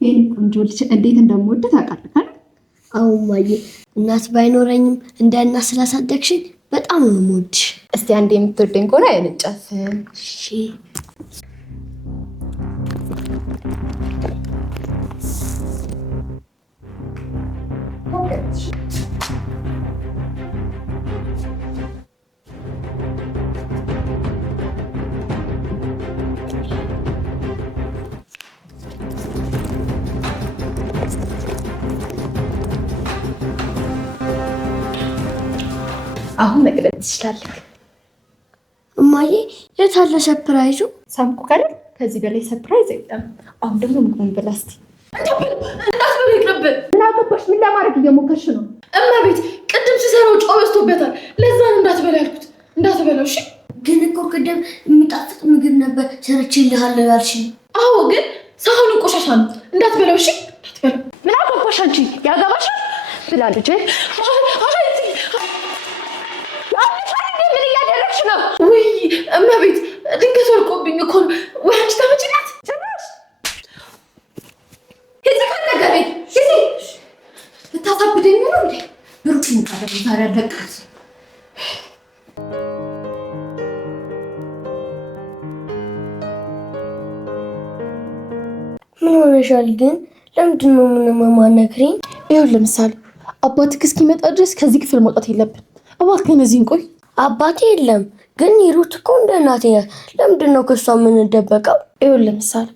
ይሄን ቆንጆ ልጅ እንዴት እንደምወድ ታውቃለህ? አዎ ማዬ፣ እናት ባይኖረኝም እንደ እናት ስላሳደግሽኝ በጣም ነው የምወድሽ። እስቲ አንዴ የምትወደኝ ከሆነ አይንጫት። እሺ አሁን መቅደም ትችላለህ። እማዬ የት አለ ሰርፕራይዙ? ሳምኩ አይደል? ከዚህ በላይ ሰርፕራይዝ አይደለም። አሁን ደግሞ ምግቡን ብላ እስቲ። እንዳትበሉ ይቅርብን። ምን አገባሽ? ምን ለማድረግ እየሞከርሽ ነው? እመቤት ቅድም ሲሰራው ጨው በዝቶበታል። ለዛ ነው እንዳትበላ ያልኩት። እንዳትበላው እሺ። ግን እኮ ቅድም የሚጣፍጥ ምግብ ነበር ሰርቼልሃለሁ ያልሽኝ። አዎ ግን ሳህኑ ቆሻሻ ነው። እንዳትበላው እሺ። እንዳትበላው። ምን አገባሽ አንቺ? ያገባሻል ብላ ልጄ። ምን እያደረግሽ ነው? ውይ እመቤት ድንገት ወርቆብኝ እኮ ነው። ወይ አንቺ ታመጪናት። እዚህ ከነገሬ እዚህ ልታሳብደኝ ነው እንዴ? ብሩክን ታደርግ ዛሬ አለቃት። ምን ሆነሻል ግን? ለምንድን ነው ምንም የማትነግሪኝ? ይኸውልህ ለምሳሌ አባትህ እስኪመጣ ድረስ ከዚህ ክፍል መውጣት የለብን። እባክህን እዚህ እንቆይ። አባቴ የለም ግን ሂሩት እኮ እንደ እናቴ ናት። ለምንድን ነው ከሷ የምንደበቀው? ይኸውልህ ለምሳሌ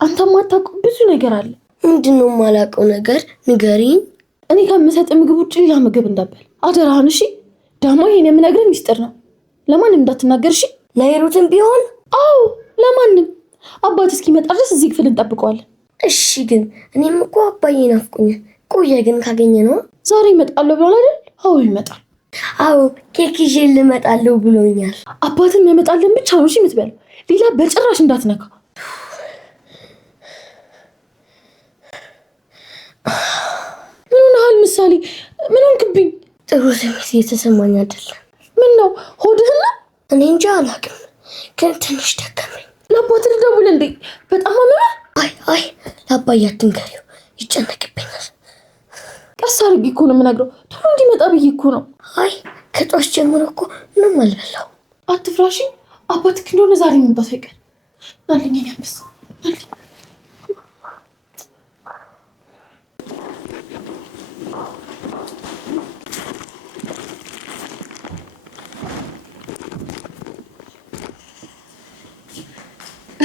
አንተ የማታውቀው ብዙ ነገር አለ። ምንድን ነው የማላውቀው ነገር? ንገሪኝ። እኔ ከምሰጥ ምግብ ውጭ ሌላ ምግብ እንዳትበል አደራህን። እሺ ደግሞ ይሄን የምነግርህ ሚስጥር ነው። ለማንም እንዳትናገር እሺ። ለሂሩትም ቢሆን? አዎ ለማንም። አባት እስኪመጣ ድረስ እዚህ ክፍል እንጠብቀዋለን። እሺ ግን እኔም እኮ አባዬ ናፍቆኛል። ቆየ ግን ካገኘ ነው። ዛሬ ይመጣለሁ ብሏል አይደል? አዎ ይመጣል። አዎ ኬክ ይዤ ልመጣለሁ ብሎኛል። አባትም ያመጣልን ብቻ ነው እሺ የምትበለው። ሌላ በጭራሽ እንዳትነካ። ምን ሆነሃል ምሳሌ? ምን ሆንክብኝ? ጥሩ ስሜት እየተሰማኝ አይደለም። ምን ነው ሆድህን? እኔ እንጃ አላውቅም፣ ግን ትንሽ ደከመኝ። ለአባትህ ልደውል እንዴ? በጣም አመመህ? አይ ለአባዬ አትንገሪው፣ ይጨነቅብኛል። ቀስ አድርጌ እኮ ነው የምነግረው። ቶሎ እንዲመጣ ብዬ እኮ ነው። አይ ከጧት ጀምሮ እኮ ምንም አልበላው። አትፍራሺ። አባትህ እንደሆነ ዛሬ መምጣቱ አይቀርም። ናልኝ ያንበስ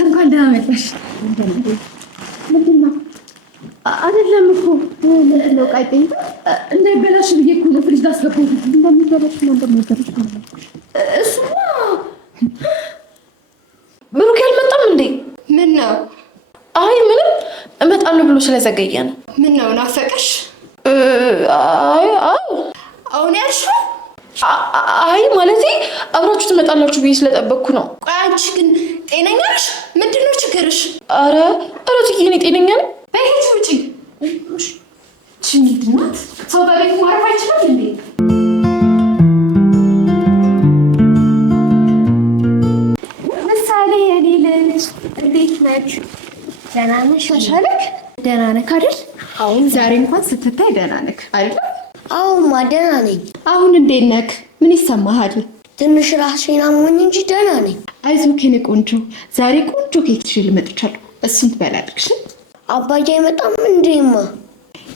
እንኳን ደህና መጣሽ። ምንድን ነው? አይደለም እኮ ነው ቃይጤኝ እንዳይበላሽ ብዬ እኮ ነው ፍሪጅ ላስገባው። እንደሚበላሽ ነው እንደማይበላሽ ነው። እሱማ ብሩክ ያልመጣም እንዴ? ምን ነው? አይ ምንም እመጣለሁ ብሎ ስለዘገየ ነው። ምን ነው ናፈቀሽ? አዎ አሁን ያልሽው? አይ ማለቴ አብራችሁ ትመጣላችሁ ብዬ ስለጠበቅኩ ነው። ቆይ አንቺ ግን ጤነኛ ነሽ? ምንድን ነው ችግርሽ? ኧረ ትዬ እኔ ጤነኛ ነኝ። በሄድ ውጪ። እሺ ምንድን ናት? ሰው በቤት ማረፍ አይችልም እንዴ? ምሳሌ የኔ ልጅ እንዴት ነች? ደህና ነሽ? ተሻለክ? ደህና ነክ አይደል? አሁን ዛሬ እንኳን ስትታይ ደህና ነክ አይደል? አዎማ ደህና ነኝ። አሁን እንዴት ነክ? ምን ይሰማሃል? ትንሽ ራሴን አሞኝ እንጂ ደህና ነኝ። አይዞህ የኔ ቆንጆ፣ ዛሬ ቆንጆ ኬክ ይዤ ልመጥቻለሁ። እሱን ትበላለሽ። አባዬ አይመጣም እንዴማ?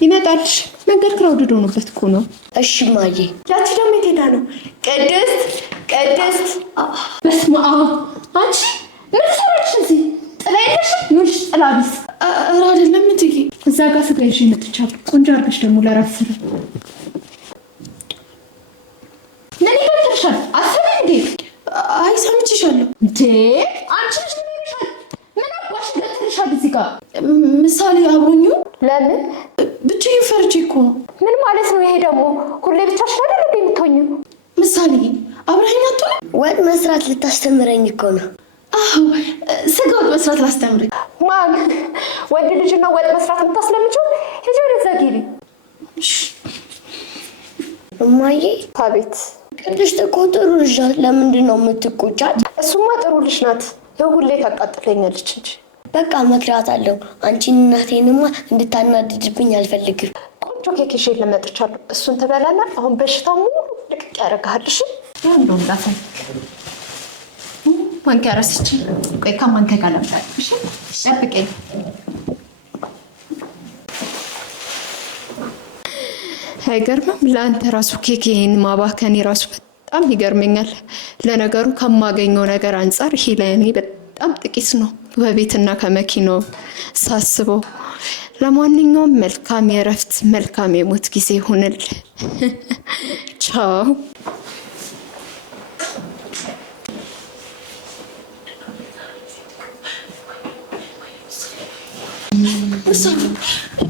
ይመጣልሽ። መንገድ ክራውድድ ሆኖበት እኮ ነው። እሺ ማዬ። ያቺ ደግሞ የት ሄዳ ነው? ቅድስት በስመ አብ! አንቺ ምን ትሰራለሽ እዚህ? ጥላ የለሽ? ይኸውልሽ ጥላ ቢስ። ኧረ አይደለም እትዬ፣ እዛ ጋር ስጋ ይዤ መጥቻለሁ። ቆንጆ አድርገሽ ደግሞ ለራስ ስራ። ምን ይበልጥሻል? አሰበ እንዴ? አይ ሰምቼሻለሁ። እንዴ አንቺ ልጅ ምን ይልሻል? ምን አባሽ ገትልሻል እዚህ ጋር? ምሳሌ አብሮኝ ለምን? ብቻዬን ፈርቼ እኮ ነው። ምን ማለት ነው ይሄ ደግሞ? ሁሌ ብቻሽን አይደል እንዴ የምትሆኚው? ምሳሌ አብረኸኝ አትሆንም? ወጥ መስራት ልታስተምረኝ እኮ ነው። አዎ ስጋ ወጥ መስራት ላስተምረኝ። ማን ወንድ ልጅ ነው ወጥ መስራት የምታስለምጪው? ሂጂ ወደዛ ግቢ። እማዬ። አቤት። ቅድስት እኮ ጥሩ ልጅ ናት። ለምንድን ነው የምትቆጫት? እሱማ ጥሩ ልጅ ናት። ያው ሁሌ ታቃጥለኛለች እንጂ በቃ እመክራታለሁ። አንቺን እናቴንማ እንድታናድድብኝ አልፈልግም። ቆንጆ ኬክ ይዤ ልመጥቻለሁ። እሱን ትበላና አሁን በሽታው ሙሉ ልቅቅ ያደርግሃል። እሺ ያንዱ እንዳፈን ማንኪያ ረስቼ ቆይ ከማንኪያ ጋር ለምጣ። እሺ ጠብቀኝ። አይገርምም? ለአንተ ራሱ ኬኬን ማባከኔ ራሱ በጣም ይገርመኛል። ለነገሩ ከማገኘው ነገር አንጻር ይሄ ለእኔ በጣም ጥቂት ነው በቤትና ከመኪናው ሳስበው። ለማንኛውም መልካም የእረፍት መልካም የሞት ጊዜ ይሁንል። ቻው።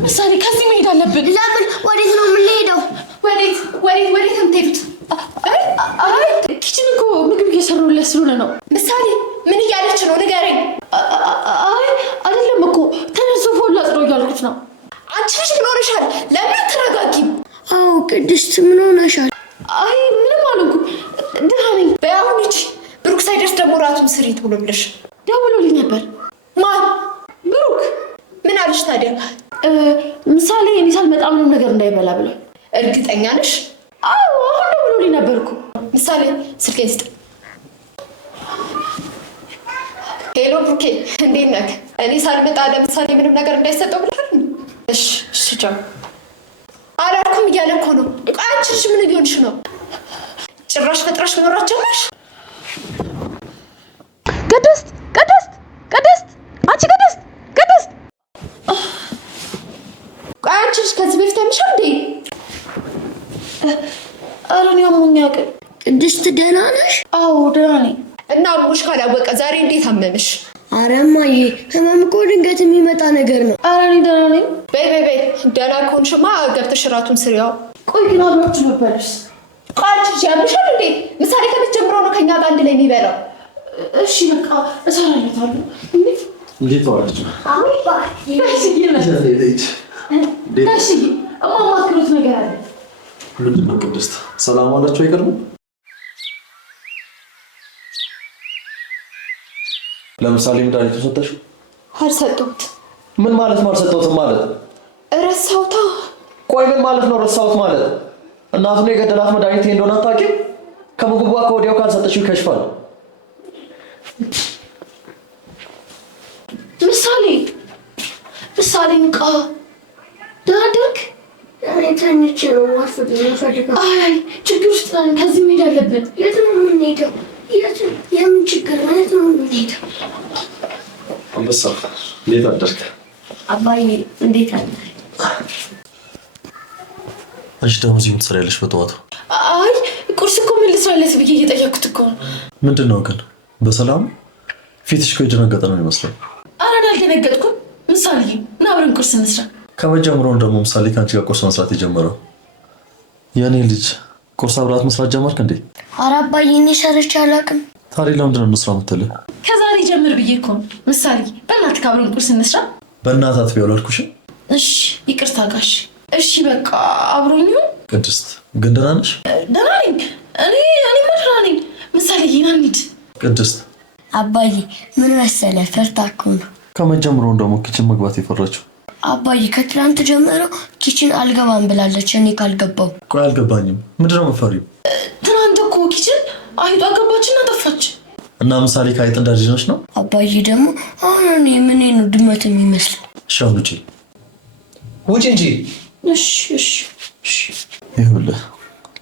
ምሳሌ ከዚህ መሄድ አለብን። ለምን? ወዴት ነው የምንሄደው? ወዴት የምትሄዱት? አይ ኪችን እኮ ምግብ እየሰሩለት ስለሆነ ነው። ምሳሌ ምን እያለች ነው? ንገረኝ። አይ አይደለም እኮ ተነሱ ፎላ ጽዶ እያልኩት ነው። አንቺ ልጅ ምን ሆነሻል? ለምን አትረጋጊም? አዎ ቅድስት ምን ሆነሻል? አይ ምንም አልሆንኩም፣ ደህና ነኝ። በያሁን ልጅ ብሩክ ሳይደርስ ደግሞ ራቱን ስሪ ብሎ ብለሽ ደውሎልኝ ነበር። ማን? ብሩክ። ምን አለሽ ታዲያ? ምሳሌ እኔ ሳልመጣ ምንም ነገር እንዳይበላ ብሏል። እርግጠኛ ነሽ? አዎ አሁን ደውሎልኝ ነበር እኮ። ምሳሌ ስልኬን ስጥ። ሄሎ ብሩኬ፣ እንዴት ነህ? እኔ ሳልመጣ ለምሳሌ ምንም ነገር እንዳይሰጠው ብለሃል? እሺ ቻው። አላልኩም እያለ እኮ ነው። አንቺ ልጅ ምን ቢሆንሽ ነው? ጭራሽ ፈጥራሽ መኖራት ጀመርሽ? ቅድስት አንቺ ቅድስት አንቺ ልጅ ከዚህ በፊት አይምሻል እንዴ? ኧረ እኔ አሞኝ አያውቅም። ቅድስት ደህና ነሽ? አዎ ደህና ነኝ። እና አሞሽ ካላወቀ ዛሬ እንዴት አመመሽ? ኧረ እማዬ ህመም እኮ ድንገት የሚመጣ ነገር ነው። ኧረ እኔ ደህና ነኝ። በይ ደህና ከሆንሽማ ገብተሽ እራቱን ስሪው። ቆይ ግን አብራችሁ ነበርሽ? አንቺ ልጅ ያምሻል እንዴ? ምሳሌ ከቤት ጀምሮ ነው ከኛ ጋር አንድ ላይ የሚበላው። እሺ በቃ እሰራለታለሁ። እንዴት ዋላችሁ? ጋሽዬ እማማክሩት ነገር አለ። ምንድን ነው ቅድስት? ሰላም ዋላችሁ? አይቀርም። ለምሳሌ መድኃኒቱን ሰጠሽው? አልሰጠሁት። ምን ማለት ነው አልሰጠሁትም ማለት? ረሳሁታ። ቆይ ምን ማለት ነው ረሳሁት ማለት? እናቱን የገደላት መድኃኒት እንደሆነ አታውቂም? ከምግቧ ከወዲያው ካልሰጠሽው ይከሽፋል። ምሳሌ ንቃ። ደህና አደርክ? እኔ ተኝቼ ነው ማርፈድ የምፈልገው። አይ ችግር ውስጥ ነን። ከዚህ መሄድ አለብን። የት ነው የምንሄደው? የምን ችግር ነው? የት ነው የምንሄደው? አንበሳ እንዴት አደርክ? አባዬ እንዴት አለ? አንቺ ደግሞ እዚህ የምትሰሪያለሽ በጠዋቱ? አይ ቁርስ እኮ ምን ልስራለት ብዬ እየጠየኩት እኮ ነው። ምንድን ነው ግን? በሰላም ፊትሽ እኮ የደነገጠ ነው የሚመስለው። ኧረ እኔ አልደነገጥኩም። ምሳሌ ና አብረን ቁርስ እንስራ። ከመጀመሪያው ደግሞ ምሳሌ ከአንቺ ጋር ቁርስ መስራት የጀመረው የእኔ ልጅ ቁርስ አብራት መስራት ጀመርክ እንዴ? ኧረ አባዬ እኔ ሰርቼ አላውቅም። ታዲያ ለምንድን ነው እንስራ የምትልህ? ከዛሬ ጀምር ብዬ እኮ ነው። ምሳሌ በእናትህ አብረን ቁርስ እንስራ። በእናትህ አትበይው አላልኩሽም? እሺ ይቅርታ ጋሽ። እሺ በቃ አብሮኝ ይሁን። ቅድስት ግን ደህና ነሽ? ደህና ነኝ። እኔማ ደህና ነኝ። ምሳሌ ና እንሂድ። ቅድስት አባዬ ምን መሰለህ ፈርታ እኮ ነው። ከመጀመሪያው ደግሞ ኪችን መግባት የፈራችው። አባዬ ከትላንት ጀምሮ ኪችን አልገባም ብላለች። እኔ ካልገባው። ቆይ አልገባኝም። ምንድን ነው የምትፈሪው? ትናንት እኮ ኪችን አይጧ ገባችና ጠፋች። እና ምሳሌ ከአይጥ እንዳልጅነች ነው? አባዬ ደግሞ አሁን እኔ ምን ነው ድመት የሚመስለው? እሺ አሁን ውጪ እንጂ። እሺ ይኸውልህ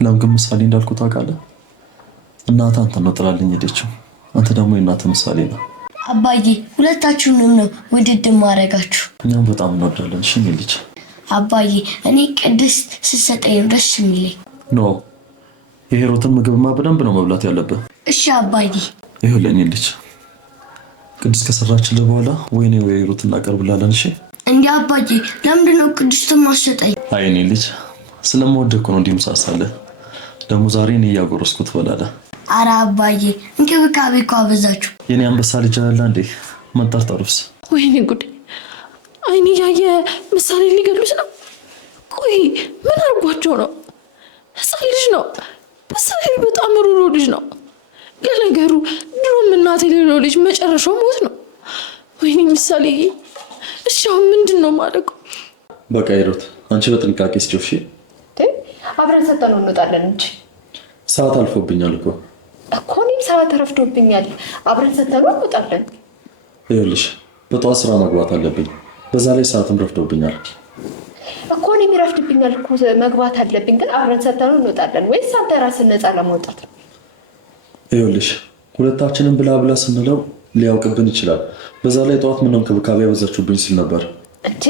ለምግብ ምሳሌ እንዳልኩት ታውቃለህ። እናትህ አንተን ነው ጥላልኝ ሄደችው። አንተ ደግሞ የእናትህ ምሳሌ ነው። አባዬ ሁለታችሁንም ነው ውድድ ማረጋችሁ። እኛም በጣም እንወዳለን። እሺ የኔ ልጅ። አባዬ እኔ ቅድስት ስትሰጠኝ ደስ የሚለኝ ኖ የሄሮትን ምግብማ በደንብ ነው መብላት ያለብህ። እሺ አባዬ። ይኸውልህ የኔ ልጅ ቅድስት ከሰራችልህ በኋላ ወይኔ ወይ ሄሮት እናቀርብላለን። እሺ እንዴ አባዬ ለምንድን ነው ቅድስትን ማሰጠኝ? አይ የኔ ልጅ ስለምወደህ እኮ ነው እንዲህ ምሳሳለህ። ደግሞ ዛሬ እኔ እያጎረስኩት ትበላለህ። ኧረ አባዬ እንክብካቤ እኮ አበዛችሁ። የኔ አንበሳ ልጅ አለ እንዴ መጣርጠሩስ? ወይኔ ጉድ! አይኔ ያየ ምሳሌ ሊገሉት ነው። ቆይ ምን አርጓቸው ነው? ህፃን ልጅ ነው። ምሳሌ በጣም ሩሩ ልጅ ነው። ለነገሩ ድሮም እናቴ የሌለው ልጅ መጨረሻው ሞት ነው። ወይኔ ምሳሌ፣ እሺ አሁን ምንድን ነው የማደርገው? በቃ ሂሩት አንቺ በጥንቃቄ ስጪው እሺ። አብረን ሰተነው እንወጣለን እንጂ ሰዓት አልፎብኛል እኮ እኔም ሰዓት ረፍዶብኛል። አብረን ሰተነው እንወጣለን። ይኸውልሽ በጠዋት ስራ መግባት አለብኝ። በዛ ላይ ሰዓትም ረፍዶብኛል እኔም ይረፍድብኛል እኮ መግባት አለብኝ። ግን አብረን ሰተነው እንወጣለን ወይስ አንተ ራስን ነፃ ለማውጣት ነው? ይኸውልሽ ሁለታችንም ብላ ስንለው ሊያውቅብን ይችላል። በዛ ላይ ጠዋት ምን እንክብካቤ ያበዛችሁብኝ ሲል ነበር እንዴ።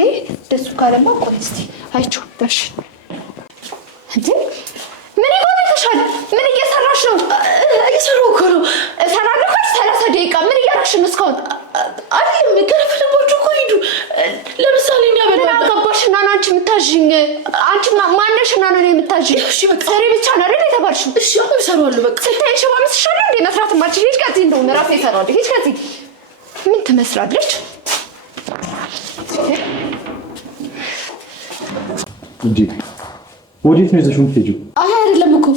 ደሱ ካለማ ቆይ እስኪ አይቼው ደርሽ እንዴ። ምን ይሆንልሻል? ምን እየሰራሽ ነው? እየሰራሁ እኮ ነው። እሰራለሁ እኮ 30 ደቂቃ። ምን እያደረግሽ ነው እስካሁን? አይደለም ገረፈለባችሁ እኮ ሂዱ። ለምሳሌ የሚያበላ ምን አገባሽና ነው አንቺ የምታዥኝ? አንቺ ማነሽና ነው የምታዥኝ? እሺ በቃ ሰሪ ብቻ ነው አይደል የተባልሽው? እሺ አሁን እሰራዋለሁ። በቃ ስታይ ሽባ መስሻለሁ እንዴ? መስራት ማልሽ ሂጅ ከዚህ እንደው ራሴ እሰራዋለሁ። ሂጅ ከዚህ። ምን ትመስላለች እንዴ? ወዴት ነው ይዘሽው የምትሄጂው? አይ አይደለም እኮ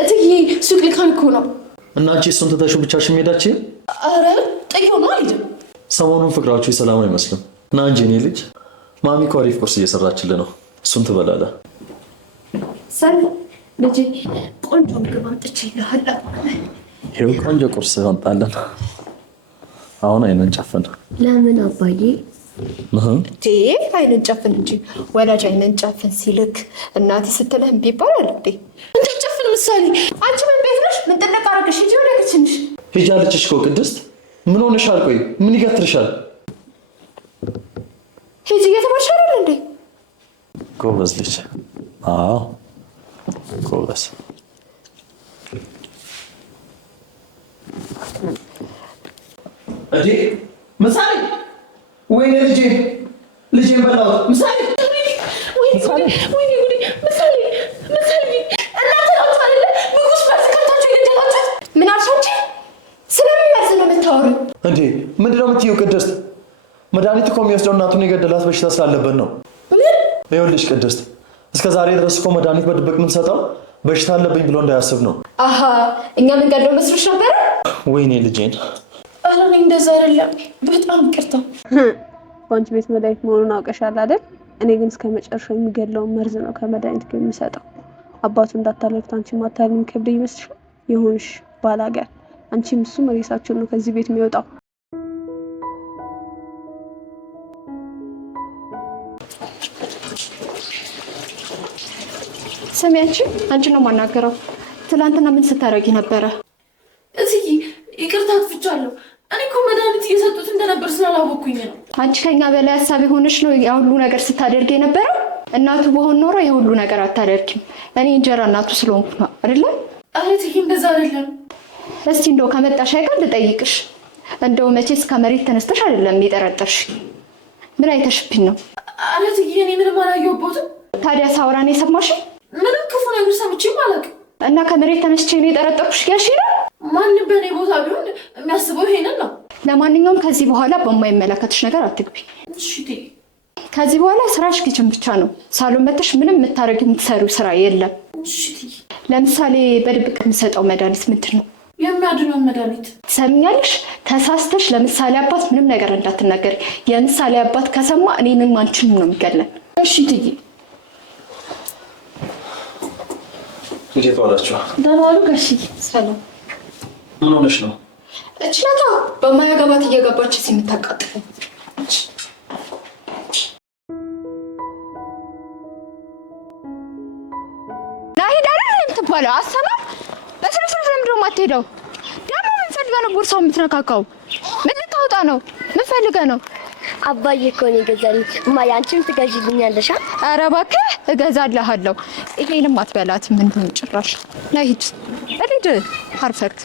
እትዬ ሱቅ ልካን እኮ ነው። እና አንቺ እሱን ትተሽው ብቻሽን መሄዳችን? ኧረ ጥዬው ነው አልሄድም። ሰሞኑን ፍቅራችሁ የሰላም አይመስልም። እና እንጂ እኔ ልጅ ማሚ እኮ አሪፍ ቁርስ እየሰራችልህ ነው። እሱን ትበላለህ። ሰል ልጄ ቆንጆ ምግብ አምጥቼልሃለሁ። ይኸው ቆንጆ ቁርስ አምጣለን። አሁን አይነን ጨፍን። ለምን አባዬ? አይነን ጨፍን እንጂ ወላጅ አይነን ጨፍን ሲልክ እናቴ ስትልህ እምቢ ይባላል እንዴ? እንዳጨፍን ምሳሌ። አንቺ ምን ቤት ነሽ? ምን ጥልቅ አደረግሽ? ሂጂ ወደ ክችንሽ። ሂጂ አለችሽ እኮ ቅድስት። ምን ሆነሻል? ቆይ ምን ይገትርሻል? ሂጂ እየተባልሽ አይደል እንዴ? ጎበዝ ልጅ። አዎ ጎበዝ። እዴ ምሳሌ፣ ወይኔ ልጄን በላሁት። ምሳሌ ወይኔ ጉዴ! ምሳሌ እናንተ ናችሁ አይደለ? ምግብ መርዝ ከታችሁ የገደላችሁት። ምን አልሽ አንቺ? ስለምን መርዝ ነው የምታወሪው እንዴ? ምንድነው የምትይው ቅድስት? መድኃኒት እኮ የሚወስደው እናቱን የገደላት በሽታ ስላለበት ነው። ይኸውልሽ ቅድስት፣ እስከ ዛሬ ድረስ እኮ መድኃኒት በድብቅ የምንሰጠው በሽታ አለብኝ ብሎ እንዳያስብ ነው። አሀ እኛ ምን ገድለው መስሎሽ ነበረ? ወይኔ ልጄን። ኧረ እኔ እንደዛ አይደለም። በጣም ይቅርታ። በአንቺ ቤት መድኃኒት መሆኑን አውቀሻል አይደል? እኔ ግን እስከ መጨረሻው የሚገድለውን መርዝ ነው ከመድኃኒት ጋር የሚሰጠው። አባቱ እንዳታለሉት አንቺ ማታለል የሚከብድ ይመስልሻል? ይሁንሽ ባላገር። አንቺም እሱም ሬሳቸውን ነው ከዚህ ቤት የሚወጣው። ሰሚያችን አንቺ ነው የማናገረው። ትላንትና ምን ስታደርጊ ነበረ? እዚህ ይቅርታ አጥፍቻለሁ። እኔ እኮ መድኃኒት እየሰጡት እንደነበር ስላላወኩኝ ነው። አንቺ ከኛ በላይ ሀሳብ የሆነች ነው የሁሉ ነገር ስታደርግ የነበረው። እናቱ በሆን ኖሮ የሁሉ ነገር አታደርጊም። እኔ እንጀራ እናቱ ስለሆንኩ ነው አይደለም? ኧረ እትዬ እንደዛ አይደለም። እስቲ እንደው ከመጣሽ አይቀር ልጠይቅሽ። እንደው መቼስ ከመሬት ተነስተሽ አይደለም የጠረጠርሽ? ምን አይተሽብኝ ነው? ኧረ እትዬ እኔ ምንም አላየሁበትም። ታዲያ ሳውራን የሰማሽ? ምንም ክፉ ነገር ሰምቼም አላውቅም። እና ከመሬት ተነስቼ ነው የጠረጠርኩሽ ያልሽ ነው? ማንም በእኔ ቦታ ቢሆን የሚያስበው ይሄንን ነው። ለማንኛውም ከዚህ በኋላ በማይመለከትሽ ነገር አትግቢ። እሺ እትዬ። ከዚህ በኋላ ስራሽ ኪችን ብቻ ነው። ሳሎን መጥተሽ ምንም የምትሰሪው ስራ የለም። እሺ እትዬ። ለምሳሌ በድብቅ የምሰጠው መድኃኒት ምንድን ነው? የሚያድነው መድኃኒት። ትሰሚኛለሽ? ተሳስተሽ ለምሳሌ አባት ምንም ነገር እንዳትናገሪ። የምሳሌ አባት ከሰማ እኔንም አንቺንም ነው የሚገለን። እሺ እትዬ። እንዴት ዋላችሁ? ደህና ዋሉ ጋሽዬ። ሰላም። ምን ሆነሽ ነው? እችነታ በማያገባት እየገባች እዚህ የምታቃጥፈው ናሂድ አይደል የምትባለው? አሰማም በስነስርዓት ለምንድን ነው የማትሄደው? ደግሞ ምን ፈልገህ ነው ቦርሳውን የምትነካካው? ምን ልታወጣ ነው? ምን ፈልገህ ነው? አባዬ እኮ ነው የገዛልኝ። እማዬ አንቺም ትገዢልኛለሽ? ኧረ እባክህ እገዛልሃለሁ። ይሄንም አትበላትም እንዲሁ ጭራሽ። ናሂድ እሊድ ፐርፌክት።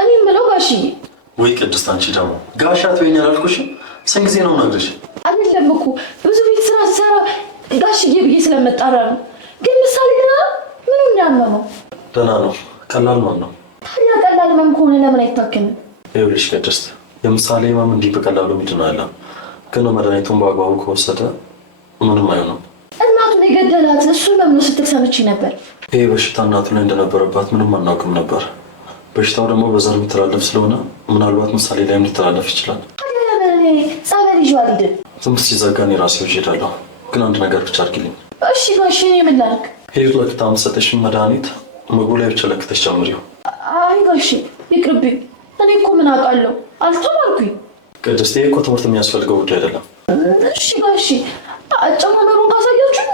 እኔ የምለው ጋሽዬ። ወይ ቅድስት፣ አንቺ ደግሞ ጋሻ ትበይኝ አላልኩሽም? ስንት ጊዜ ነው የምነግርሽ? አይደለም እኮ ብዙ ቤት ስራ ስሰራ ጋሽዬ ብዬ ስለመጣራ ነው። ግን ምሳሌ ደህና ምኑ እንዳመመው? ደህና ነው። ቀላል ነው። ታዲያ ቀላል ህመም ከሆነ ለምን አይታከምም? ይኸውልሽ ቅድስት፣ የምሳሌ ህመም እንዲህ በቀላሉ ይድናል። ግን መድኃኒቱን በአግባቡ ከወሰደ ምንም አይሆንም። እናቱን የገደላት እሱን በምን ስትል ሰምቼ ነበር። ይሄ በሽታ እናቱ ላይ እንደነበረባት ምንም አናውቅም ነበር። በሽታው ደግሞ በዘር የሚተላለፍ ስለሆነ ምናልባት ምሳሌ ላይ ሊተላለፍ ይችላል። ጸበል ይዤ አልሄድም። ትምህርት ሲዘጋ እኔ ራሴ ይዤ እሄዳለሁ። ግን አንድ ነገር ብቻ አድርጊልኝ። እሺ ጋሼ፣ እኔ ምን ላድርግ? ሄዱ ለክታ የምትሰጠሽን መድኃኒት ምግቡ ላይ ብቻ ለክተሽ ጨምሪው። አይ ጋሼ ይቅርብኝ። እኔ እኮ ምን አውቃለሁ፣ አልተማርኩኝ። ቅድስት፣ ይሄ እኮ ትምህርት የሚያስፈልገው ጉዳይ አይደለም። እሺ ጋሼ፣ አጨማመሩን ካሳያችሁ።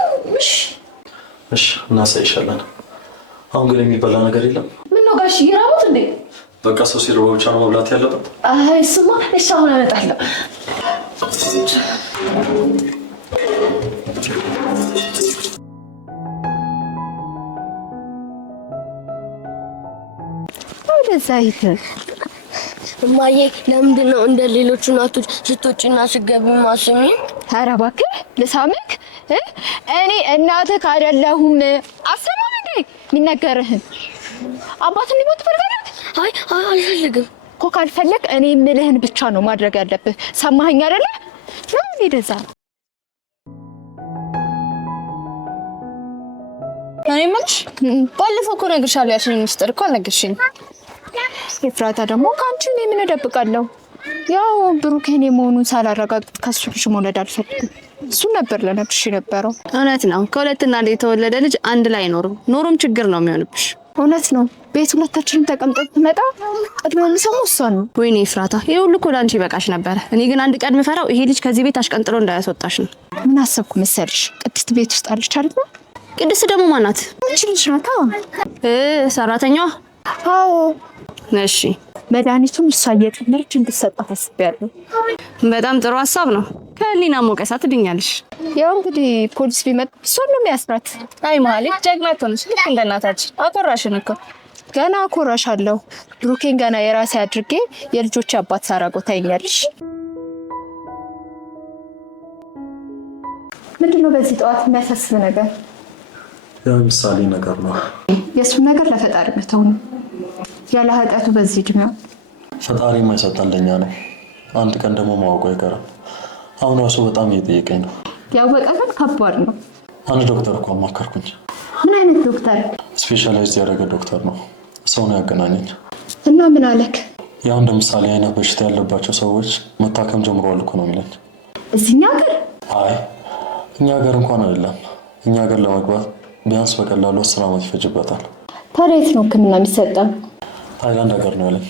እሺ እናሳይሻለን። አሁን ግን የሚበላ ነገር የለም። ምን ነው ጋሼ ይራቡት እንዴ? በቃ ሰው ሲርበው ብቻ ነው መብላት ያለበት። አይ ስማ፣ እሺ አሁን አመጣለሁ። ወደዛ ሂድ። እማዬ ለምንድን ነው እንደ ሌሎቹ እናቶች ስትወጪና ስትገቢ ማሰሚኝ? ኧረ እባክህ ልሳምክ? እኔ እናትህ አይደለሁም። አሰማም እንዴ የሚነገርህን? አባት እንዲሞት ትፈልጋለህ? አይ አልፈልግም እኮ ካልፈለግ እኔ የምልህን ብቻ ነው ማድረግ ያለብህ። ሰማኸኝ አይደለ? ነው ወደዛ። እኔ የምልሽ ባለፈው እኮ ነግሬሻለሁ ያልሽኝ ሚስጥር እኮ አልነገርሽኝም። ኤፍራታ ደግሞ ከአንቺ እኔ ምን እደብቃለሁ? ያው ብሩኬን መሆኑን ሳላረጋግጥ ከሱ ልጅ መውለድ አልፈልግም። እሱ ነበር ለነግርሽ የነበረው። እውነት ነው። ከሁለትና አንድ የተወለደ ልጅ አንድ ላይ አይኖርም። ኖሮም ችግር ነው የሚሆንብሽ። እውነት ነው። ቤት ሁለታችንም ተቀምጠን ትመጣ ቀድሞ የሚሰማው እሷ ነው። ወይኔ ኤፍራታ፣ ይሄ ሁሉ እኮ ለአንቺ ይበቃሽ ነበረ። እኔ ግን አንድ ቀን የምፈራው ይሄ ልጅ ከዚህ ቤት አሽቀንጥሎ እንዳያስወጣሽ ነው። ምን አሰብኩ መሰልሽ? ቅድስት ቤት ውስጥ አለች አይደል? ቅድስት ደግሞ ማናት? አንቺ ልጅ ናታ። ሰራተኛዋ? አዎ። እሺ፣ መድኃኒቱን እሷ እየጨመረች እንድትሰጣት አስቤያለሁ። በጣም ጥሩ ሀሳብ ነው። ከህሊና ሞቀሳ ትድኛለሽ። ያው እንግዲህ ፖሊስ ቢመጣ እሷን ነው የሚያስራት። አይ ማለት ጀግና ትሆንሽ። ልክ እንደ እናታችን አኮራሽን እኮ። ገና አኮራሻለሁ። ብሩኬን ገና የራሴ አድርጌ የልጆች አባት ሳራጎ ታይኛለሽ። ምንድነው በዚህ ጠዋት የሚያሳስብ ነገር? ያው ምሳሌ ነገር ነው። የእሱን ነገር ለፈጣሪ መተው ነው። ያለ ኃጢአቱ በዚህ እድሜው ፈጣሪ የማይሰጠን ለኛ ነው። አንድ ቀን ደግሞ ማወቁ አይቀርም። አሁን ራሱ በጣም እየጠየቀኝ ነው። ያወቀ ግን ከባድ ነው። አንድ ዶክተር እኮ አማከርኩኝ። ምን አይነት ዶክተር? ስፔሻላይዝድ ያደረገ ዶክተር ነው። ሰው ነው ያገናኘኝ። እና ምን አለክ? ያው እንደ ምሳሌ አይነት በሽታ ያለባቸው ሰዎች መታከም ጀምረዋል እኮ ነው የሚለኝ። እዚህኛ ሀገር? አይ እኛ ሀገር እንኳን አይደለም። እኛ ሀገር ለመግባት ቢያንስ በቀላሉ 10 ዓመት ይፈጅበታል። ታዲያ የት ነው ህክምና የሚሰጠው? ታይላንድ ሀገር ነው ያለኝ።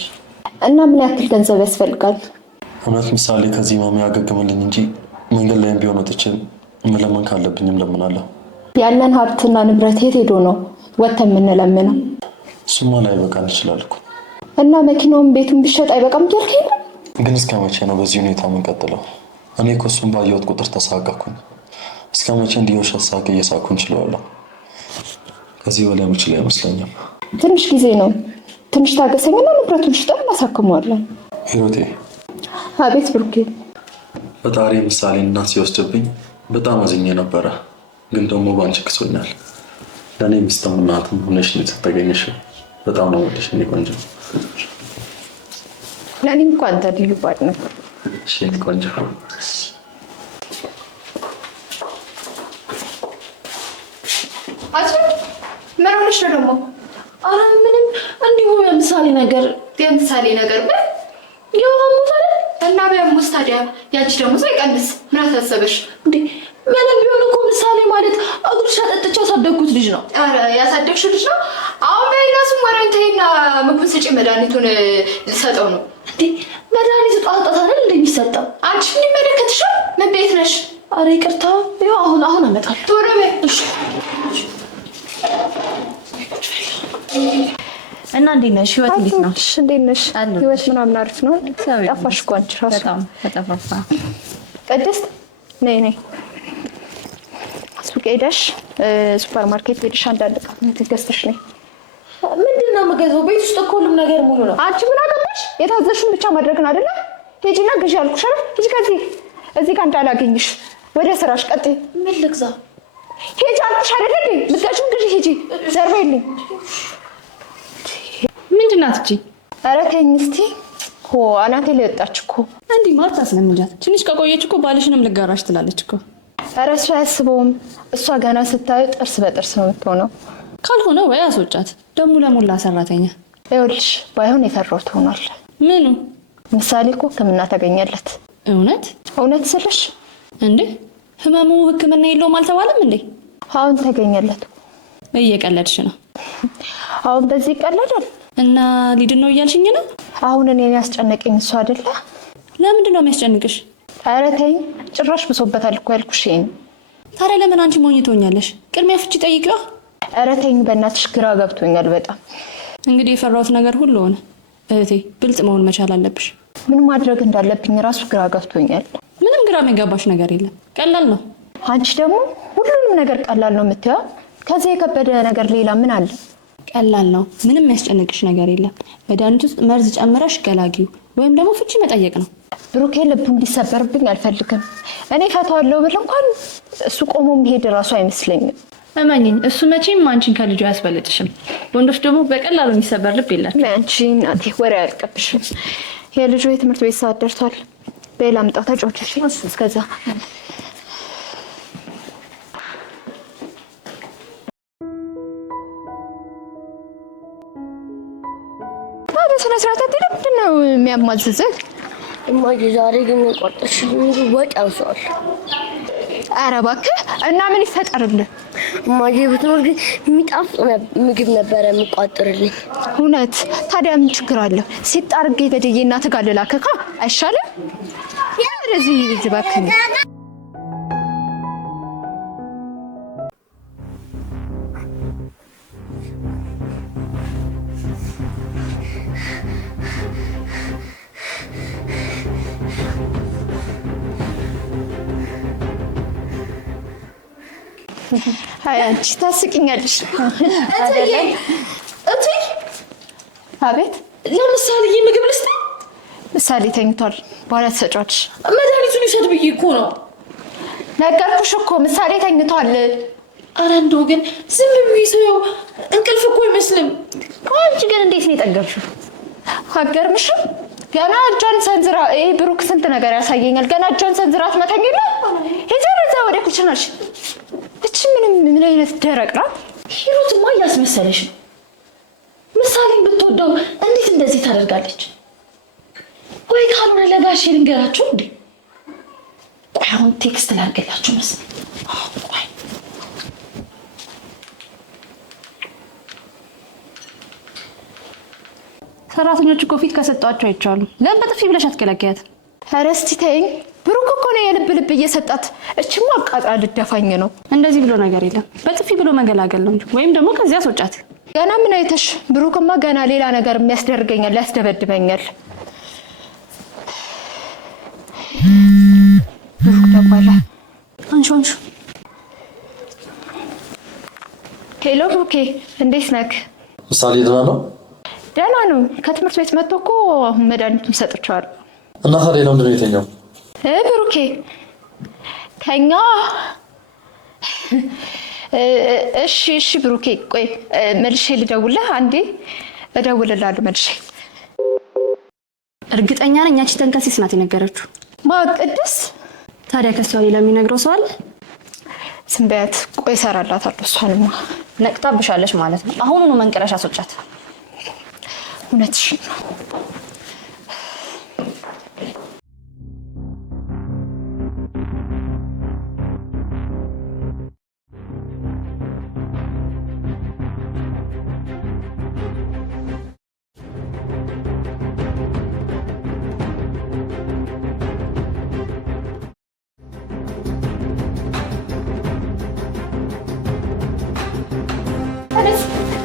እና ምን ያክል ገንዘብ ያስፈልጋል? እውነት ምሳሌ ከዚህ ማሚ ያገግምልኝ እንጂ መንገድ ላይም ቢሆን ወጥቼ መለመን ካለብኝም ለምናለሁ። ያለን ሀብትና ንብረት የት ሄዶ ነው ወጥተን የምንለምነው? እሱማ ላይ በቃን ይችላል እኮ። እና መኪናውን ቤቱን ቢሸጥ አይበቃም እያልከኝ ነው? ግን እስከ መቼ ነው በዚህ ሁኔታ የምንቀጥለው? እኔ እኮ እሱን ባየሁት ቁጥር ተሳቀኩኝ። እስከ መቼ እንዲህ የውሸት ሳቅ እየሳኩኝ ችለዋለሁ? ከዚህ በላይ የምችል አይመስለኝም። ትንሽ ጊዜ ነው። ትንሽ ታገሰኝና ንብረቱን ሽጠን እናሳክመዋለን። ሂሮቴ። አቤት ብሩኬ። ፈጣሪ ምሳሌ እናት ሲወስድብኝ በጣም አዝኜ ነበረ። ግን ደግሞ ባንቺ ክሶኛል። ለእኔ ሚስትም እናትም ሆነሽ ነው የተገኘሽው። በጣም ነው ወደሽ እኔ ቆንጆ። ለእኔም እኮ አንተ ልዩ ባል ነው። እሺ ቆንጆ። ምን ሆነሽ ነው ደግሞ? ኧረ ምንም እንዲሁ የምሳሌ ነገር የምሳሌ ነገር ምን የሙት አይደል? እና በሙስ ታዲያ ያንቺ ደግሞ ሳይቀንስ ምን አሳሰበሽ እንዴ? ምንም ቢሆን እኮ ምሳሌ ማለት አጉርሻ ጠጥቼ ያሳደግኩት ልጅ ነው። ኧረ ያሳደግሽ ልጅ ነው። አሁን በእናሱም ወራንተይና ምግቡን ስጪ፣ መድኃኒቱን ልሰጠው ነው። እንዴ መድኃኒት ጧት አይደል እንደሚሰጠው? አንቺ ምን ይመለከትሻል? ምን ቤት ነሽ? ኧረ ይቅርታ፣ ይኸው አሁን አመጣለሁ። ቶሎ በይ እሺ። እና እንዴት ነሽ? ህይወት እንዴት ነው? እንዴት ነሽ? ህይወት ምናምን አሪፍ ነው። ጠፋሽ እኮ አንቺ እራሱ። በጣም ተጠፋፋ። ቅድስት ነይ ነይ። ሱቅ ሄደሽ ሱፐር ማርኬት ሄደሽ አንዳንድ ዕቃ ገዝተሽ ነይ። ምንድን ነው የምገዛው? ቤት ውስጥ እኮ ሁሉም ነገር ሙሉ ነው። አንቺ ምን አገባሽ? የታዘዝሽውን ብቻ ማድረግ ነው አይደለ? ሂጂና ግዢ ያልኩሽ አይደል? ሂጂ ከዚህ እዚህ ጋር እንዳላገኝሽ። ወደ ስራሽ ቀጥይ። ምን ልግዛ? ሂጂ አልኩሽ አይደል? የምትገዢውን ግዢ ሂጂ። ዘርበይልኝ። ምንድን ናት እቺ? ኧረ ተይኝ እስኪ። ሆ አናቴ ላይ ወጣች እኮ። እንዲህ ማርታ አስለምጃት። ትንሽ ከቆየች እኮ ባልሽንም ልጋራሽ ትላለች እኮ። ኧረ እሱ አያስበውም። እሷ ገና ስታዩ ጥርስ በጥርስ ነው የምትሆነው። ካልሆነ ወይ አስወጫት። ደግሞ ለሞላ ሰራተኛ ይኸውልሽ ባይሆን የፈራሁት ሆኗል። ምኑ? ምሳሌ እኮ ሕክምና ተገኘለት። እውነት ስልሽ እንዴ ህመሙ ሕክምና የለውም አልተባለም እንዴ? አሁን ተገኘለት። እየቀለድሽ ነው? አሁን በዚህ ይቀለዳል? እና ሊድን ነው እያልሽኝ ነው? አሁን እኔን ያስጨነቀኝ እሱ አይደለ? ለምንድን ነው የሚያስጨንቅሽ? ኧረ ተይኝ፣ ጭራሽ ብሶበታል እኮ ያልኩሽ ይሄን። ታዲያ ለምን አንቺ ሞኝ ትሆኛለሽ? ቅድሚያ ፍቺ ጠይቂዋ። ኧረ ተይኝ በእናትሽ፣ ግራ ገብቶኛል በጣም። እንግዲህ የፈራሁት ነገር ሁሉ ሆነ። እህቴ ብልጥ መሆን መቻል አለብሽ። ምን ማድረግ እንዳለብኝ ራሱ ግራ ገብቶኛል። ምንም ግራ የሚጋባሽ ነገር የለም፣ ቀላል ነው። አንቺ ደግሞ ሁሉንም ነገር ቀላል ነው የምትይው። ከዚህ የከበደ ነገር ሌላ ምን አለ? ቀላል ነው፣ ምንም የሚያስጨንቅሽ ነገር የለም። መድኃኒት ውስጥ መርዝ ጨምረሽ ገላጊው፣ ወይም ደግሞ ፍቺ መጠየቅ ነው። ብሩኬ ልቡ እንዲሰበርብኝ አልፈልግም። እኔ ፈታዋለሁ ብል እንኳን እሱ ቆሞ መሄድ ራሱ አይመስለኝም። እመኝኝ፣ እሱ መቼም አንቺን ከልጁ አያስበልጥሽም። ወንዶች ደግሞ በቀላሉ የሚሰበር ልብ የላቸው። አንቺ እናቴ ወሬ አያልቅብሽም። የልጁ የትምህርት ቤት ሰዓት ደርሷል። በሌላ አምጣው ተጫውተሽ እስከዛ በስነ ስርዓት አትሄድም? ምንድን ነው የሚያማዝዝህ? እማዬ ዛሬ ግን የቆረጥሽልኝ ወጥ ያንሰዋል። ኧረ እባክህ እና ምን ይፈጠርልህ? እማዬ ብትኖር ግን የሚጣፍጥ ምግብ ነበረ የሚቋጥርልኝ። እውነት? ታዲያ ምን ችግር አለው? ሲጣርጌ ገድዬ እናትህ ጋር ልላክህ አይሻልም? ወደዚህ ልጅ እባክህ። አይ አንቺ ታስቂኛለሽ። እትዬ አቤት። ለምሳሌ ምግብ ልስጥ? ምሳሌ ተኝቷል፣ በኋላ ትሰጫለሽ። መድኃኒቱን ይሰድ ብዬ እኮ ነው። ነገርኩሽ እኮ ምሳሌ ተኝቷል። ኧረ እንደው ግን ዝም ብዬ ሰው እንቅልፍ እኮ አይመስልም። አንቺ ግን እንዴት ነው የጠገብሽው? አገርምሽም? ገና እጇን ሰንዝራ ይሄ ብሩክ ስንት ነገር ያሳየኛል። ገና እጇን ሰንዝራ ትመታኝ የለ? ሂጂ ወደዛ ወደ ኩችናሽ። እቺ ምን አይነት ደረቅ ናት? ሂሩትማ እያስመሰለሽ ነው። ምሳሌን ብትወደው እንዴት እንደዚህ ታደርጋለች? ወይ ካልሆነ ለጋሼ ልንገራቸው እንዴ? ቆይ አሁን ቴክስት ላድርግላችሁ መሰለኝ። ቆይ ሰራተኞች እኮ ፊት ከሰጧቸው አይቻሉ። ለምን በጥፊ ብለሽ አትከለከያት? ኧረ እስቲ ተይኝ። ብሩክ እኮ ነው የልብ ልብ እየሰጣት። እችማ አቃጥራ ልደፋኝ ነው። እንደዚህ ብሎ ነገር የለም። በጥፊ ብሎ መገላገል ነው እንጂ። ወይም ደግሞ ከዚያ አስወጫት። ገና ምን አይተሽ? ብሩክማ ገና ሌላ ነገር የሚያስደርገኛል፣ ያስደበድበኛል። ብሩክ ደወለ። አንሾንሽ። ሄሎ ብሩኬ፣ እንዴት ነህ? ምሳሌ ደህና ነው? ደህና ነው። ከትምህርት ቤት መጥቶ እኮ አሁን መድኃኒቱን ሰጥቼዋለሁ። እና ታዲያ ለምንድን ነው የተኛው? ብሩኬ ተኛ። እሺ ብሩኬ፣ ቆይ መልሼ ልደውልህ። አንዴ እደውልልሃለሁ መልሼ። እርግጠኛ ነኝ ያቺ ተንከሲስ ናት የነገረችው። ቅድስት? ታዲያ ከሷ ሌላ የሚነግረው ሰው አለ? ዝም በያት። ቆይ እሰራላታለሁ። እሷንማ ነቅታብሻለች ማለት ነው። አሁኑኑ መንቀረሽ አስወጫት። እውነትሽን ነው።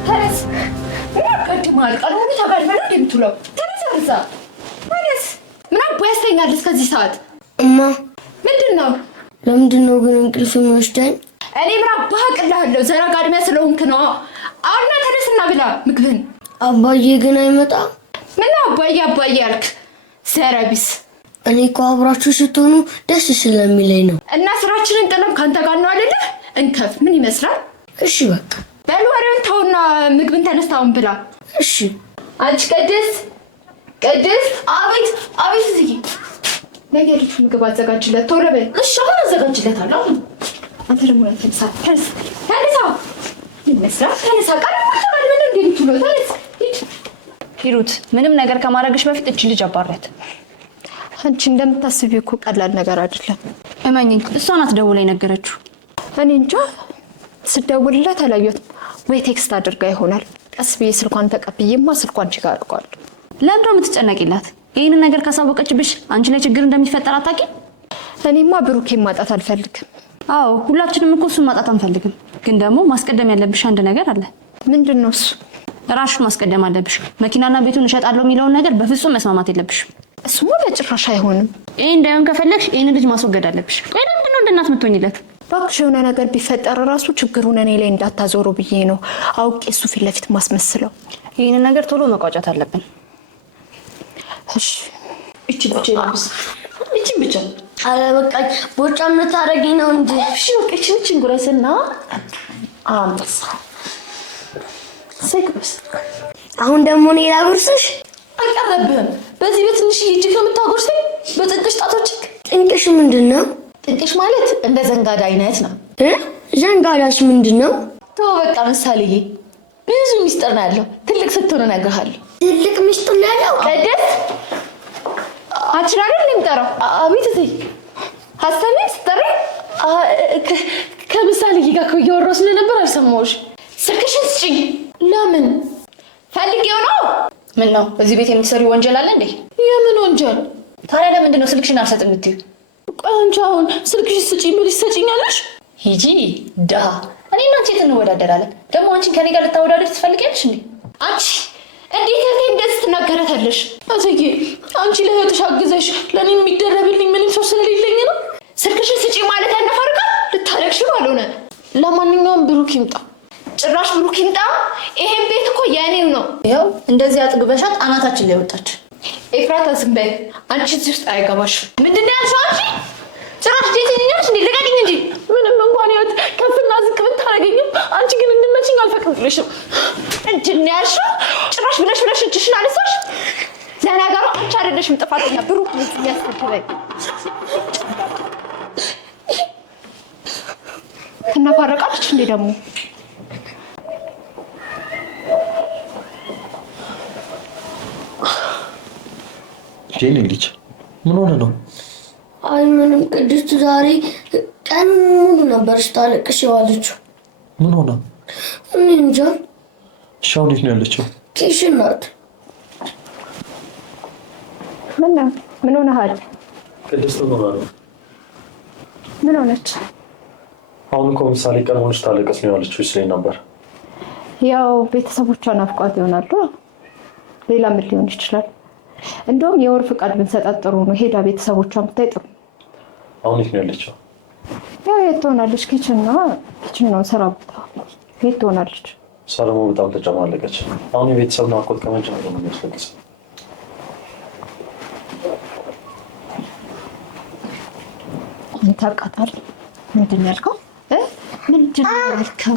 ተነስ ቀድማል። ቀድሞ ተጋድመና እንደምትውለው ተነሳ። ማለት ምን አባ ያስተኛል እስከዚህ ሰዓት? እማ ምንድን ነው? ለምንድን ነው ግን እንቅልፍ የሚወስደኝ? እኔ ምን አባ አቅልሃለሁ? ዘራ ጋድሚያ ስለሆንክ ነው። አሁን ተነስና ብላ ምግብህን። አባዬ ግን አይመጣም። ምን አባዬ ያልክ ዘረቢስ? እኔ እኮ አብራችሁ ስትሆኑ ደስ ስለሚለኝ ነው። እና ስራችንን ጥለን ካንተ ጋር ነው አይደለ? እንከፍ ምን ይመስላል? እሺ በቃ በል ወሬውን ተውና ምግብን ተነስታውን ብላ። እሺ። አንቺ ቅድስት። አቤት እዚህ ነገር ምግብ አዘጋጅለት ቶሎ በል። እሺ አሁን አዘጋጅለታለሁ። አንተ ደግሞ ተነሳ። ምን ይመስላል? ተነሳ። ቀድሞ ተጋድመን እንደምትውለው ተነስ። ሂድ ሂሩት ምንም ነገር ከማድረግሽ በፊት እቺ ልጅ አባራት። አንቺ እንደምታስቢው እኮ ቀላል ነገር አይደለም። እመኚኝ፣ እሷ ናት ደውላ የነገረችው። እኔ እንጃ ስደውልላት አላየሁትም ወይ ቴክስት አድርጋ ይሆናል። ቀስ ብዬ ስልኳን ተቀብዬማ ስልኳን አንቺ ጋር አድርጓለሁ። ለምን ነው የምትጨነቂላት? ይሄንን ነገር ካሳወቀችብሽ አንቺ ላይ ችግር እንደሚፈጠር አታውቂ? እኔማ ብሩኬን ማጣት አልፈልግም። አዎ ሁላችንም እኮ እሱን ማጣት አንፈልግም። ግን ደግሞ ማስቀደም ያለብሽ አንድ ነገር አለ። ምንድን ነው እሱ? ራስሽን ማስቀደም አለብሽ። መኪናና ቤቱን እሸጣለሁ የሚለውን ነገር በፍጹም መስማማት የለብሽም። እሱማ በጭራሽ አይሆንም። ይሄ እንዳይሆን ከፈለግሽ ይሄን ልጅ ማስወገድ አለብሽ። ቆይ ለምንድን ነው እንደ እናት የምትሆኝለት? እባክሽ የሆነ ነገር ቢፈጠር ራሱ ችግሩን እኔ ላይ እንዳታዞሩ ብዬ ነው አውቄ እሱ ፊት ለፊት ማስመስለው። ይሄንን ነገር ቶሎ መቋጨት አለብን። እሺ እቺ ብቻ ይላብስ እቺ ብቻ አረ በቃኝ። ቦጫ የምታረጊኝ ነው እንጂ። እሺ በቃ እቺን ጉረስና አምጣ ሰይክብስ። አሁን ደግሞ እኔ ላጉርስሽ? አልቀረብህም። በዚህ በትንሽ እጅ ከምታጎርሰኝ በጥንቅሽ ጣቶች። ጥንቅሽ ምንድን ነው? ጥንቅሽ ማለት እንደ ዘንጋዳ አይነት ነው። ዘንጋዳስ ምንድን ነው? ተው በቃ ምሳሌዬ፣ ብዙ ሚስጥር ነው ያለው። ትልቅ ስትሆን እነግርሃለሁ። ትልቅ ሚስጥር ነው ያለው? ቀደስ አችላለ ልንጠራው። አቤት እቴ ሀሳቤ ስጠሪ ከምሳሌዬ ጋር እኮ እያወራሁ ስለነበር አልሰማሁሽ። ስልክሽን ስጪኝ። ለምን? ፈልጌው ነው። ምን ነው እዚህ ቤት የምትሰሪ ወንጀል አለ እንዴ? የምን ወንጀል? ታዲያ ለምንድን ነው ስልክሽን አልሰጥም የምትይው? ቆይ አንቺ አሁን ስልክሽን ስጪኝ ብለሽ ትሰጪኛለሽ? ሂጂ ደሃ። እኔ እና አንቺ የት እንወዳደራለን? ደግሞ አንቺን ከኔ ጋር ልታወዳደር ትፈልጊያለሽ እንዴ? አንቺ እንዴት እኔ እንደዚህ ትናገረታለሽ? እቴጌ አንቺ ለህይወትሽ አግዘሽ ለኔ የሚደረብልኝ ምንም ሰው ስለሌለኝ ነው። ስልክሽን ስጪ ማለት ያነፈርካ ልታለቅሽ ባልሆነ። ለማንኛውም ብሩክ ይምጣ። ጭራሽ ብሩክ ይምጣ? ይሄን ቤት እኮ የኔው ነው። ያው እንደዚህ አጥግበሻት አናታችን ላይ ወጣች። ኤፍራታ ዝም በይ። አንቺ እዚህ ውስጥ አይገባሽ። ምንድን ነው ያልሽው አንቺ? ጭራሽ ዴትኛሽ እንዴ? ልቀቂኝ እንጂ። ምንም እንኳን ህይወት ከፍና ዝቅ ብታረገኝም አንቺ ግን እንድመችኝ አልፈቅድልሽም። እንትን ነው ያልሽው? ጭራሽ ብለሽ እጅሽን አነሳሽ። ለነገሩ አንቺ አይደለሽም ጥፋተኛ፣ ብሩክ ነው የሚያስከትለኝ። ትናፋረቃለች እንዴ ደግሞ? ጄኒ ልጅ ምን ሆነ ነው? አይ ምንም። ቅድስት ዛሬ ቀን ሙሉ ነበር ስታለቅስ የዋለችው። ምን ሆነ? እኔ እንጃ። እሺ አሁን የት ነው ያለችው? ኪሽን ናት። ምን ሆነሃል? ቅድስት ምን ሆነ? ምን ሆነች? አሁን እኮ ምሳሌ ቀን ሙሉ ስታለቅስ ነው ያለችው ስለኝ ነበር። ያው ቤተሰቦቿ ናፍቋት ይሆናሉ። ሌላ ምን ሊሆን ይችላል? እንደውም የወር ፍቃድ ብንሰጣት ጥሩ ነው። ሄዳ ቤተሰቦቿን ብታይ ጥሩ። አሁን የት ነው ያለችው? ያው የት ትሆናለች? ኪችን ነው ስራ ቦታ። የት ትሆናለች? ሰለሞ በጣም ተጨማለቀች። አሁን የቤተሰብ ናፍቆት ከመጀመሩ ነው የሚያስለቅሰው። ታውቃታል? ምንድን ነው ያልከው? ምንድን ነው ያልከው?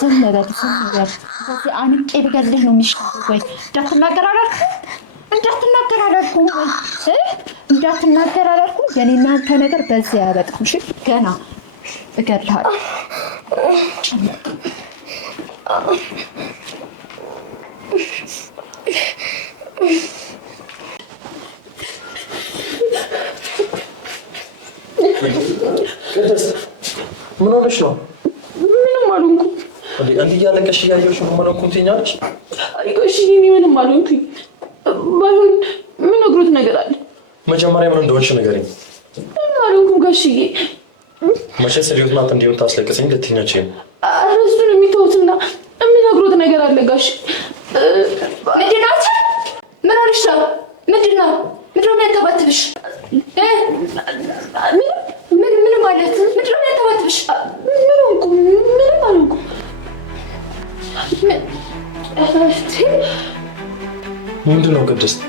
ዝም በል ዝም በል። በዚህ አንቄ ብገልህ ነው የሚሻለው። ወይ እንዳትናገር አላልኩም? እንዳትናገር አላልኩም? እንዳትናገር አላልኩም? የኔና አንተ ነገር በዚህ አያበቃም። እሺ ገና እገልሃለሁ። ምን ሆነሽ ነው? ምንም አልሆንኩም። እንዲህ እያለቀሽ እያየሁሽ ምን ሆንኩኝ ትይኛለሽ? እሺ እኔ ምንም አልሆንኩኝ። ባይሆን ምን ነግሮት ነገር አለ? መጀመሪያ ምን እንደሆንሽ ንገሪኝ። ምንም አልሆንኩም ጋሽዬ። መቼ ስሪዮት ናት እንዲሁም ታስለቅሰኝ ልትኛችኝ? እሱን የሚተውትና የሚነግሮት ነገር አለ ጋሽ። ምንድን ነው? ምን ሆነሽ ነው? ምንድን ነው የሚያተባትብሽ? ምን ማለት ምንድን ነው የሚያተባትብሽ? ምንም አልሆንኩም። ምንድን ነው ቅድስት?